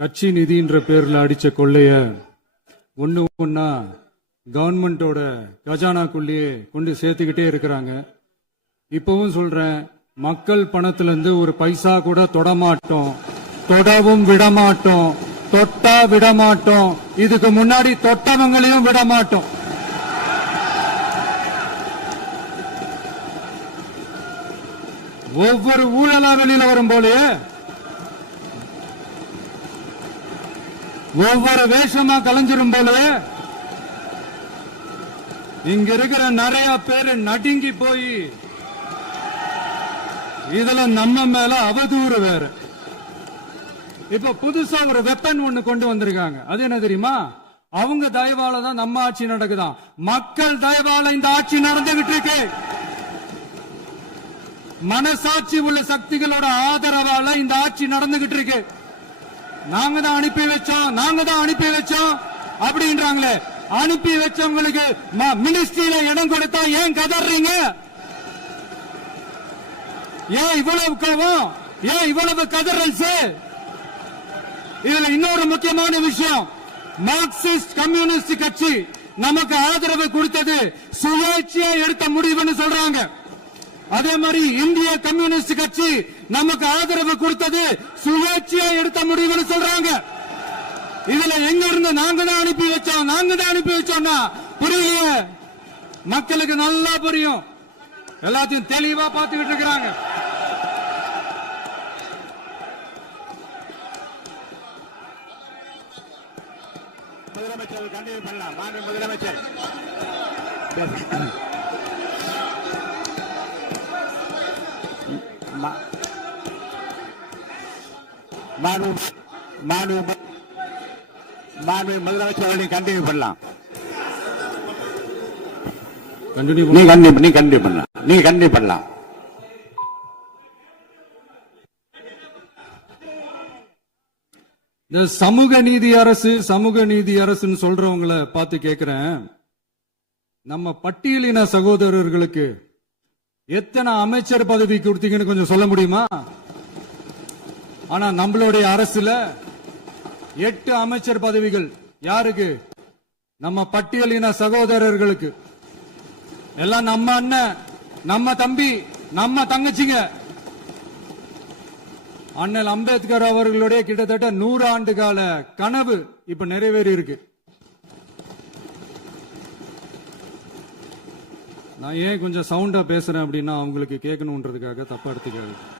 கட்சி நிதின்ற பேர்ல அடிச்ச கொள்ளைய ஒண்ணு ஒண்ணா கவர்மெண்டோட கஜானாக்குள்ளேயே கொண்டு சேர்த்துக்கிட்டே இருக்கிறாங்க. இப்பவும் சொல்றேன், மக்கள் பணத்துல இருந்து ஒரு பைசா கூட தொடமாட்டோம், தொடவும் விடமாட்டோம், தொட்டா விடமாட்டோம், இதுக்கு முன்னாடி தொட்டவங்களையும் விடமாட்டோம். ஒவ்வொரு ஊழலா வெளியில வரும் போலே, ஒவ்வொரு வேஷமா கலைஞ்சிரும் போலே, இங்க இருக்கிற நிறைய பேரு நடுங்கி போய் இதுல நம்ம மேல அவதூறு வேற. இப்ப புதுசா ஒரு வெப்பன் ஒண்ணு கொண்டு வந்திருக்காங்க. அது என்ன தெரியுமா? அவங்க தயவால தான் நம்ம ஆட்சி நடக்குதான். மக்கள் தயவால இந்த ஆட்சி நடந்துகிட்டு இருக்கு. மனசாட்சி உள்ள சக்திகளோட ஆதரவால இந்த ஆட்சி நடந்துகிட்டு இருக்கு. நாங்க தான் அனுப்பி வச்சோம், நாங்க தான் அனுப்பி வச்சோம் அப்படின்றாங்களே. அனுப்பி வச்சவங்களுக்கு மினிஸ்ட்ரியில இடம் கொடுத்தா ஏன் கதறீங்க? ஏன் இவ்வளவு கோவம்? ஏன் இவ்வளவு கதறல்? இதுல இன்னொரு முக்கியமான விஷயம், மார்க்சிஸ்ட் கம்யூனிஸ்ட் கட்சி நமக்கு ஆதரவு கொடுத்தது சுயேட்சையா எடுத்த முடிவுன்னு சொல்றாங்க. அதே மாதிரி இந்திய கம்யூனிஸ்ட் கட்சி நமக்கு ஆதரவு கொடுத்தது சுயேட்சையா எடுத்த முடிவுன்னு சொல்றாங்க. இதுல எங்க இருந்து நாங்க தான் அனுப்பி வச்சோம், நாங்க தான் அனுப்பி வச்சோம்னா புரியலையே. மக்களுக்கு நல்லா புரியும், எல்லாத்தையும் தெளிவா பார்த்துக்கிட்டு இருக்கிறாங்க. முதலமைச்சர் கண்டிப்பா பண்ணலாம். மாண்பு முதலமைச்சர் முதலமைச்சர் கண்டினியூ பண்ணலாம். நீ கண்டினியூ பண்ணலாம். நீ கண்டினியூ பண்ணலாம். இந்த சமூக நீதி அரசு, சமூக நீதி அரசுன்னு சொல்றவங்களை பார்த்து கேட்கிறேன், நம்ம பட்டியலின சகோதரர்களுக்கு எத்தனை அமைச்சர் பதவி கொடுத்தீங்கன்னு கொஞ்சம் சொல்ல முடியுமா? ஆனா நம்மளுடைய அரசுல 8 அமைச்சர் பதவிகள் யாருக்கு? நம்ம பட்டியலின சகோதரர்களுக்கு. எல்லாம் நம்ம அண்ணன், நம்ம தம்பி, நம்ம தங்கச்சிங்க. அண்ணல் அம்பேத்கர் அவர்களுடைய கிட்டத்தட்ட 100 ஆண்டு கால கனவு இப்ப நிறைவேறி இருக்கு. நான் ஏன் கொஞ்சம் சவுண்டா பேசுறேன் அப்படின்னா அவங்களுக்கு கேட்கணும்ன்றதுக்காக, தப்பா எடுத்துக்காது.